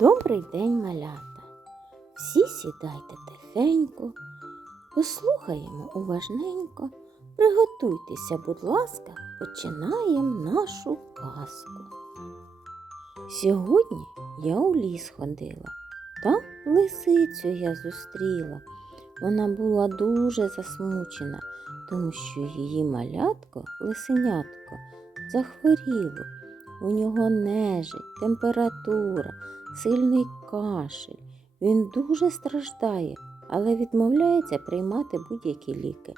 Добрий день, малята. Всі сідайте тихенько, послухаємо уважненько. Приготуйтеся, будь ласка, починаємо нашу казку. Сьогодні я у ліс ходила. Там лисицю я зустріла. Вона була дуже засмучена, тому що її малятко, лисенятко, захворіло. У нього нежить, температура, сильний кашель. Він дуже страждає, але відмовляється приймати будь-які ліки.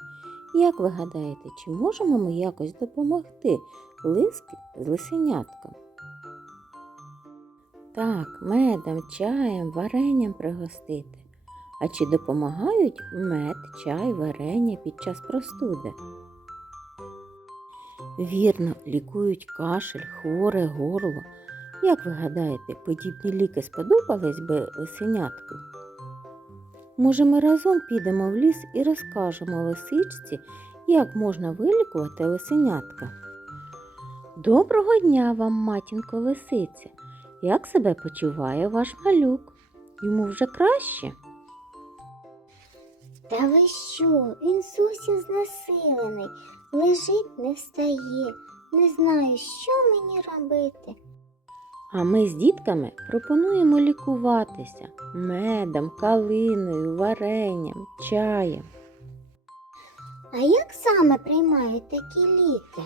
Як ви гадаєте, чи можемо ми якось допомогти лиски з лисенятком? Так, медом, чаєм, варенням пригостити. А чи допомагають мед, чай, варення під час простуди? Вірно, лікують кашель, хворе горло. Як ви гадаєте, подібні ліки сподобались би лисенятку? Може, ми разом підемо в ліс і розкажемо лисичці, як можна вилікувати лисенятка? Доброго дня вам, матінко лисиця. Як себе почуває ваш малюк? Йому вже краще? Та ви що? Він зовсім знесилений, лежить, не встає. Не знаю, що мені робити. А ми з дітками пропонуємо лікуватися медом, калиною, варенням, чаєм. А як саме приймають такі ліки?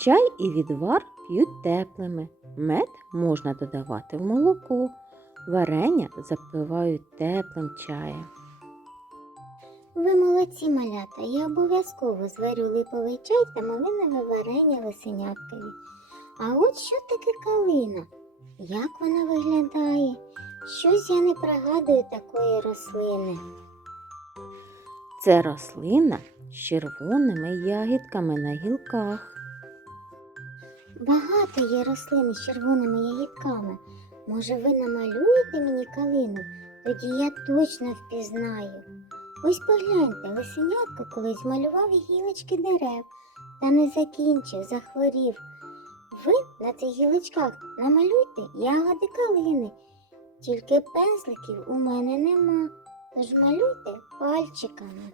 Чай і відвар п'ють теплими. Мед можна додавати в молоко. Варення запивають теплим чаєм. Ви молодці, малята, я обов'язково зварю липовий чай та малинове варення лисеняткові. А от що таке калина? Як вона виглядає? Щось я не пригадую такої рослини. Це рослина з червоними ягідками на гілках. Багато є рослин з червоними ягідками. Може, ви намалюєте мені калину? Тоді я точно впізнаю. Ось погляньте, лисенятко колись малював гілочки дерев та не закінчив, захворів. Ви на цих гілочках намалюйте ягоди калини. Тільки пензликів у мене нема, тож малюйте пальчиками.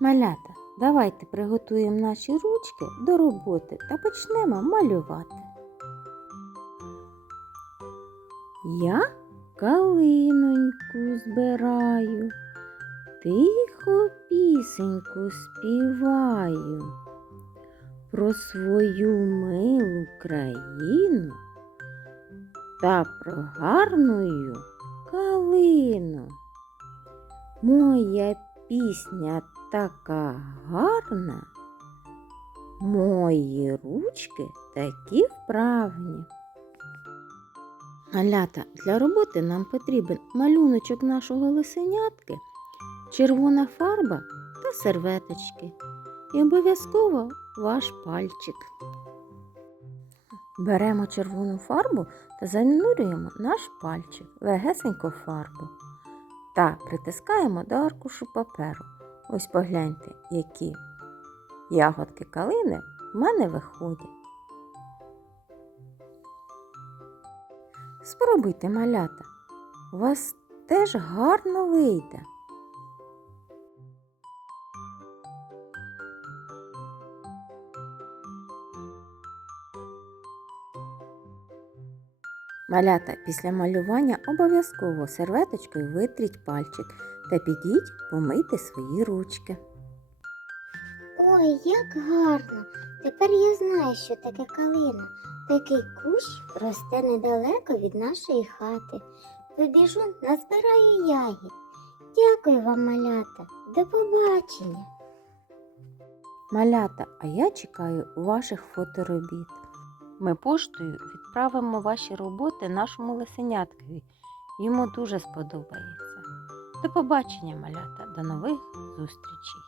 Малята, давайте приготуємо наші ручки до роботи та почнемо малювати. Я калиноньку збираю, тихо пісеньку співаю. Про свою милу країну та про гарную калину. Моя пісня така гарна, мої ручки такі вправні. Малята, для роботи нам потрібен малюночок нашого лисенятки, червона фарба та серветочки. І обов'язково ваш пальчик. Беремо червону фарбу та занурюємо наш пальчик легесенько фарбу та притискаємо до аркушу паперу. Ось погляньте, які ягодки калини в мене виходять. Спробуйте малята, у вас теж гарно вийде. Малята після малювання обов'язково серветочкою витріть пальчик та підіть помийте свої ручки. Ой, як гарно! Тепер я знаю, що таке калина. Такий кущ росте недалеко від нашої хати. Побіжу, назбираю ягід. Дякую вам, малята. До побачення. Малята, а я чекаю ваших фоторобіт. Ми поштою відправимо ваші роботи нашому лисеняткові. Йому дуже сподобається. До побачення, малята, до нових зустрічей!